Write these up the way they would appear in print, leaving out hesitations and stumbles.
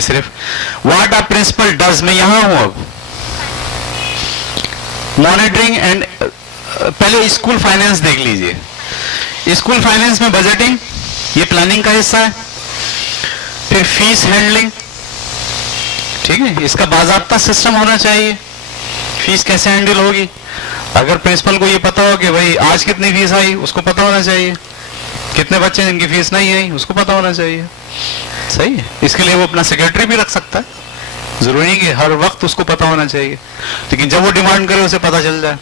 है सिर्फ. What a principal does, मैं यहां हूं अब. मॉनिटरिंग एंड, पहले स्कूल फाइनेंस देख लीजिए. स्कूल फाइनेंस में बजटिंग, ये प्लानिंग का हिस्सा है. फिर फीस हैंडलिंग, ठीक है, इसका बाज़ाब्ता सिस्टम होना चाहिए. फीस कैसे हैंडल होगी, अगर प्रिंसिपल को ये पता हो कि भाई आज कितनी फीस आई, उसको पता होना चाहिए. कितने बच्चे जिनकी फीस नहीं आई, उसको पता होना चाहिए. सही है. इसके लिए वो अपना सेक्रेटरी भी रख सकता है, जरूरी नहीं कि हर वक्त उसको पता होना चाहिए, लेकिन जब वो डिमांड करे उसे पता चल जाए.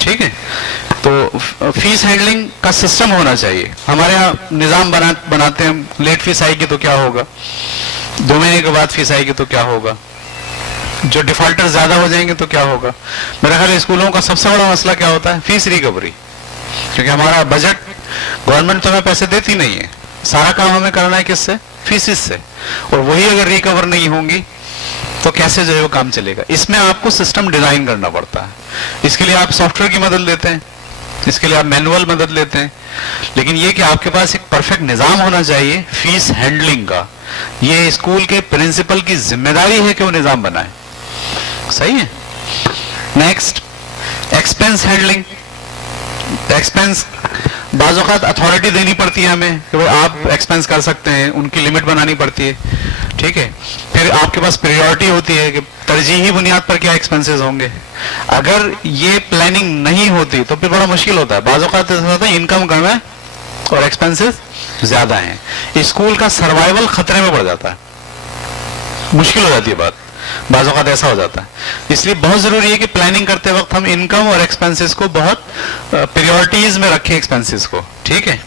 ठीक है. तो फीस हैंडलिंग का सिस्टम होना चाहिए. हमारे यहाँ निज़ाम बनाते हैं, लेट फीस आएगी तो क्या होगा, 2 महीने के बाद फीस आएगी तो क्या होगा, जो डिफॉल्टर ज्यादा हो जाएंगे तो क्या होगा. मेरा ख्याल स्कूलों का सबसे बड़ा मसला क्या होता है, फीस रिकवरी. क्योंकि हमारा बजट, गवर्नमेंट तो हमें पैसे देती नहीं है, सारा काम हमें करना है किससे, फीसिस से. और वही अगर रिकवर नहीं होंगी तो कैसे जो है वो काम चलेगा. इसमें आपको सिस्टम डिजाइन करना पड़ता है. इसके लिए आप सॉफ्टवेयर की मदद लेते हैं, इसके लिए आप मैनुअल मदद लेते हैं, लेकिन ये कि आपके पास एक परफेक्ट निजाम होना चाहिए फीस हैंडलिंग का. ये स्कूल के प्रिंसिपल की जिम्मेदारी है कि वो निजाम बनाए. सही है. Next, expense handling. एक्सपेंस बाज़ औक़ात अथॉरिटी देनी पड़ती है हमें कि भाई आप एक्सपेंस कर सकते हैं, उनकी लिमिट बनानी पड़ती है. ठीक है. फिर आपके पास प्रायोरिटी होती है कि तरजीही बुनियाद पर क्या एक्सपेंसेस होंगे. अगर ये प्लानिंग नहीं होती तो फिर बड़ा मुश्किल होता है. बाज़ औक़ात ऐसा होता है इनकम कम है और एक्सपेंसेस ज्यादा हैं, स्कूल का सर्वाइवल खतरे में पड़ जाता है, मुश्किल हो जाती है बात. बाज़ औक़ात ऐसा हो जाता है. इसलिए बहुत जरूरी है कि प्लानिंग करते वक्त हम इनकम और एक्सपेंसेस को बहुत प्रायोरिटीज में रखें, एक्सपेंसेस को. ठीक है.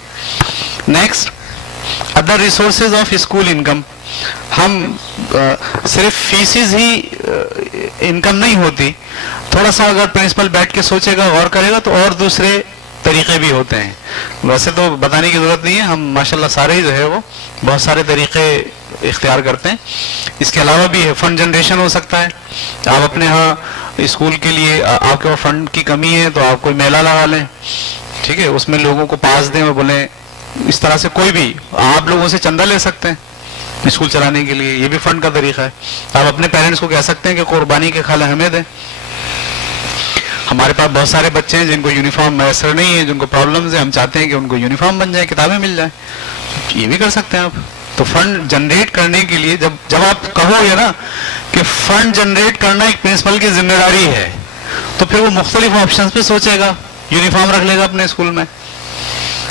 Next, other resources of school income. हम सिर्फ फीसिस ही इनकम नहीं होती, थोड़ा सा अगर प्रिंसिपल बैठ के सोचेगा, गौर करेगा तो और दूसरे तरीके भी होते हैं. वैसे तो बताने की जरूरत नहीं है, हम माशाल्लाह सारे ही जो है वो बहुत सारे तरीके इख्तियार करते हैं. इसके अलावा भी है, फंड जनरेशन हो सकता है. आप अपने यहाँ स्कूल के लिए आपके पास फंड की कमी है तो आप कोई मेला लगा लें. ठीक है. उसमें लोगों को पास दें और बोले, इस तरह से कोई भी आप लोगों से चंदा ले सकते हैं स्कूल चलाने के लिए, ये भी फंड का तरीका है. आप अपने पेरेंट्स को कह सकते हैं कि कुर्बानी के खाले हमें दें. हमारे पास बहुत सारे बच्चे हैं जिनको यूनिफॉर्म मैसर नहीं है, जिनको प्रॉब्लम्स है, हम चाहते हैं कि उनको यूनिफॉर्म बन जाए, किताबें मिल जाए, ये भी कर सकते हैं आप. तो फंड जनरेट करने के लिए जब आप कहोगे ना कि फंड जनरेट करना एक प्रिंसिपल की जिम्मेदारी है, तो फिर वो मुख्तलिफ ऑप्शंस पे सोचेगा. यूनिफॉर्म रख लेगा अपने स्कूल में,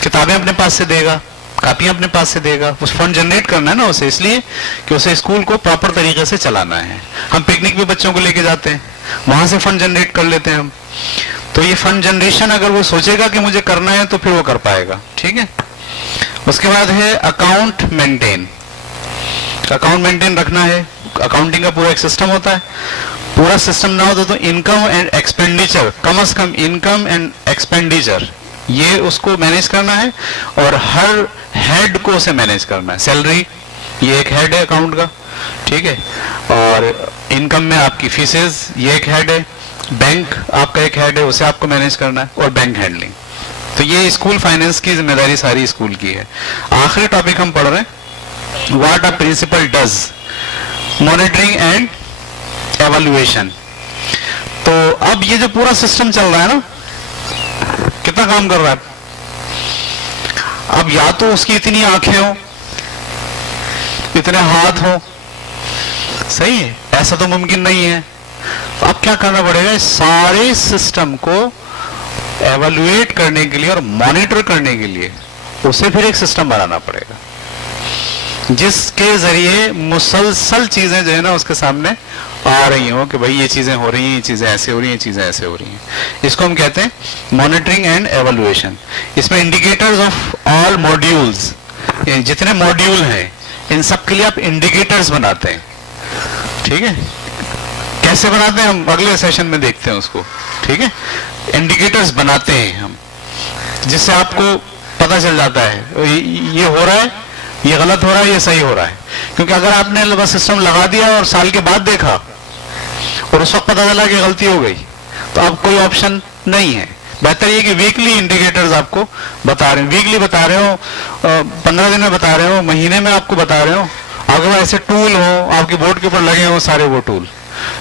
किताबें अपने पास से देगा, कापियां अपने पास से देगा. उस फंड जनरेट करना है ना उसे, इसलिए कि उसे स्कूल को प्रॉपर तरीके से चलाना है. हम पिकनिक भी बच्चों को लेके जाते हैं, वहां से फंड जनरेट कर लेते हैं हम. तो ये फंड जनरेशन अगर वो सोचेगा कि मुझे करना है तो फिर वो कर पाएगा. ठीक है. उसके बाद है अकाउंट मेंटेन. अकाउंट मेंटेन रखना है. अकाउंटिंग का पूरा एक सिस्टम होता है. पूरा सिस्टम ना हो तो इनकम एंड एक्सपेंडिचर, कम से कम इनकम एंड एक्सपेंडिचर ये उसको मैनेज करना है, और हर हेड को उसे मैनेज करना है. सैलरी ये एक हेड है अकाउंट का. ठीक है. और इनकम में आपकी फीसेस ये एक हेड है. बैंक आपका एक हेड है, उसे आपको मैनेज करना है. और बैंक हैंडलिंग. तो ये स्कूल फाइनेंस की जिम्मेदारी सारी स्कूल की है. आखिरी टॉपिक हम पढ़ रहे हैं, what a principal does, monitoring and evaluation. तो अब ये जो पूरा सिस्टम चल रहा है ना, कितना काम कर रहा है. अब या तो उसकी इतनी आंखें हो, इतने हाथ हो, सही है, ऐसा तो मुमकिन नहीं है. तो अब क्या करना पड़ेगा, इस सारे सिस्टम को एवल्युएट करने के लिए और मॉनिटर करने के लिए उसे फिर एक सिस्टम बनाना पड़ेगा, जिसके जरिए मुसलसल चीजें जो है ना उसके सामने आ रही हो कि भाई ये चीजें हो रही हैं, ये चीजें ऐसे हो रही हैं, ये चीजें ऐसे हो रही हैं. इसको हम कहते हैं मॉनिटरिंग एंड एवल्युएशन. इसमें इंडिकेटर्स ऑफ ऑल मॉड्यूल्स, जितने मॉड्यूल हैं इन सब के लिए आप इंडिकेटर्स बनाते हैं. ठीक है. कैसे बनाते हैं हम अगले सेशन में देखते हैं उसको. ठीक है. इंडिकेटर्स बनाते हैं हम, जिससे आपको पता चल जाता है ये हो रहा है, ये गलत हो रहा है, ये सही हो रहा है. क्योंकि अगर आपने बस सिस्टम लगा दिया और साल के बाद देखा और उस वक्त पता चला कि गलती हो गई, तो अब कोई ऑप्शन नहीं है. बेहतर ये कि वीकली इंडिकेटर्स आपको बता रहे हैं, वीकली बता रहे हो, 15 दिन में बता रहे हो, महीने में आपको बता रहे हो, अगर ऐसे टूल हो आपके बोर्ड के ऊपर लगे हो सारे वो टूल,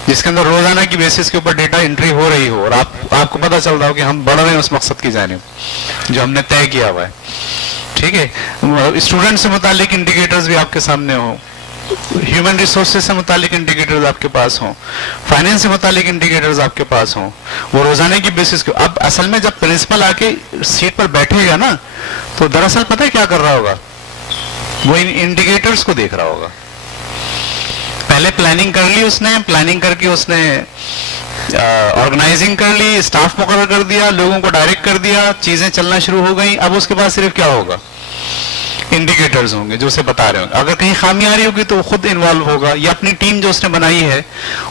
जिसके अंदर रोजाना की बेसिस के ऊपर डेटा एंट्री हो रही हो और आपको पता चल रहा हो कि हम बढ़ रहे हैं उस मकसद की जानिब जो हमने तय किया हुआ है, ठीक है। स्टूडेंट से मुतालिक इंडिकेटर्स भी आपके सामने हो, ह्यूमन रिसोर्सेज से मुतालिक इंडिकेटर्स आपके पास हों, फाइनेंस से मुतालिक इंडिकेटर्स आपके पास हों, वो रोजाना की बेसिस के। अब असल में जब प्रिंसिपल आके सीट पर बैठेगा ना, तो दरअसल पता है क्या कर रहा होगा, वो इन इंडिकेटर्स को देख रहा होगा। पहले प्लानिंग कर ली उसने, प्लानिंग करके उसने ऑर्गेनाइजिंग कर ली, स्टाफ मुकर्रर कर दिया, लोगों को डायरेक्ट कर दिया, चीजें चलना शुरू हो गई। अब उसके पास सिर्फ क्या होगा, इंडिकेटर्स होंगे जो उसे बता रहे होंगे। अगर कहीं खामी आ रही होगी तो वो खुद इन्वॉल्व होगा, या अपनी टीम जो उसने बनाई है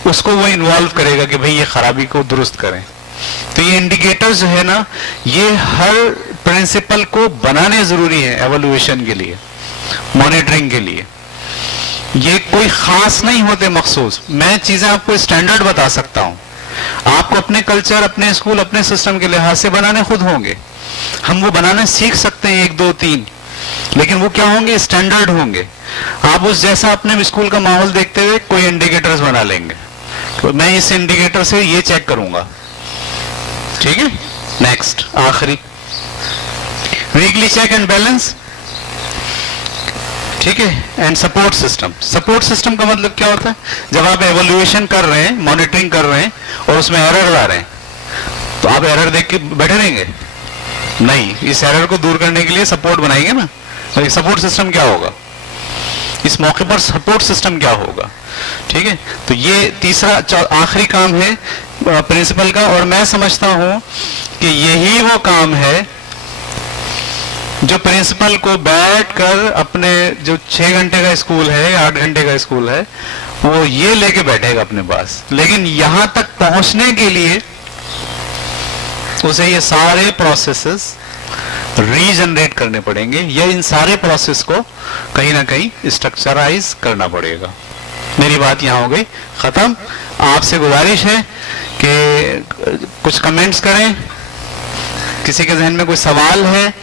उसको वो इन्वॉल्व करेगा कि भाई ये खराबी को दुरुस्त करें। तो ये इंडिकेटर्स जो है ना, ये हर प्रिंसिपल को बनाने जरूरी है एवल्यूएशन के लिए, मॉनिटरिंग के लिए। ये कोई खास नहीं होते मखसूस, मैं चीजें आपको स्टैंडर्ड बता सकता हूं, आपको अपने कल्चर, अपने स्कूल, अपने सिस्टम के लिहाज से बनाने खुद होंगे। हम वो बनाने सीख सकते हैं 1 2 3, लेकिन वो क्या होंगे, स्टैंडर्ड होंगे। आप उस जैसा अपने स्कूल का माहौल देखते हुए कोई इंडिकेटर्स बना लेंगे, तो मैं इस इंडिकेटर से ये चेक करूंगा, ठीक है। नेक्स्ट, आखिरी, वीकली चेक एंड बैलेंस, ठीक है, and support system. Support system का मतलब क्या होता है, जब आप एवोल्यूशन कर रहे हैं, मॉनिटरिंग कर रहे हैं और उसमें एरर आ रहे हैं, तो आप एरर देख के बैठे रहेंगे नहीं, इस एरर को दूर करने के लिए सपोर्ट बनाएंगे ना। तो सपोर्ट सिस्टम क्या होगा, इस मौके पर सपोर्ट सिस्टम क्या होगा, ठीक है। तो ये तीसरा आखिरी काम है प्रिंसिपल का, और मैं समझता हूं कि यही वो काम है जो प्रिंसिपल को बैठकर अपने जो 6 घंटे का स्कूल है, 8 घंटे का स्कूल है, वो ये लेके बैठेगा अपने पास। लेकिन यहां तक पहुंचने के लिए उसे ये सारे प्रोसेसेस रीजनरेट करने पड़ेंगे, या इन सारे प्रोसेस को कहीं ना कहीं स्ट्रक्चराइज करना पड़ेगा। मेरी बात यहां हो गई खत्म। आपसे गुजारिश है कि कुछ कमेंट्स करें, किसी के जहन में कोई सवाल है,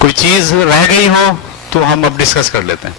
कोई चीज रह गई हो तो हम अब डिस्कस कर लेते हैं।